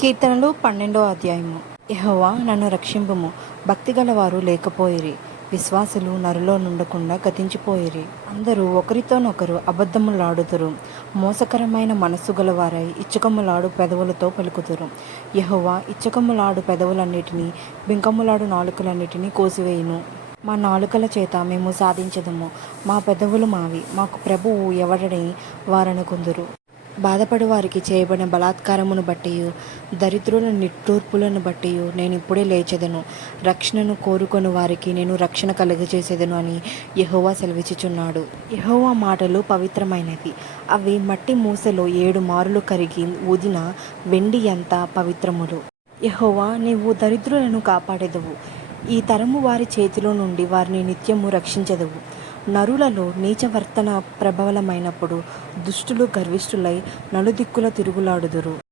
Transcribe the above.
కీర్తనలు పన్నెండో అధ్యాయము. యహోవా నన్ను రక్షింపము. భక్తి గలవారు లేకపోయిరి. విశ్వాసులు నరులో నుండకుండా గతించిపోయిరి. అందరూ ఒకరితోనొకరు అబద్ధములాడుదురు. మోసకరమైన మనస్సు గలవారై ఇచ్చకములాడు పెదవులతో పలుకుదురు. యహోవా ఇచ్చకములాడు పెదవులన్నిటినీ బింకములాడు నాలుకలన్నిటినీ కోసివేయును. మా నాలుకల చేత మేము సాధించదము. మా పెదవులు మావి. మాకు ప్రభువు ఎవడని వారనుకుందురు. బాధపడి వారికి చేయబడిన బలాత్కారమును బట్టి దరిద్రుల నిట్టూర్పులను బట్టి నేను ఇప్పుడే లేచెదను. రక్షణను కోరుకొని వారికి నేను రక్షణ కలుగజేసేదను అని యహోవా సెలవిచ్చుచున్నాడు. యహోవా మాటలు పవిత్రమైనవి. అవి మట్టి మూసలో ఏడు మారులు కరిగి ఊదిన వెండి ఎంత పవిత్రములు. యహోవా నీవు దరిద్రులను కాపాడెదవు. ఈ తరము వారి చేతిలో నుండి వారిని నిత్యము రక్షించదవు. నరులలో నీచవర్తన ప్రబలమైనప్పుడు దుష్టులు గర్విష్ఠులై నలుదిక్కుల తిరుగులాడుదురు.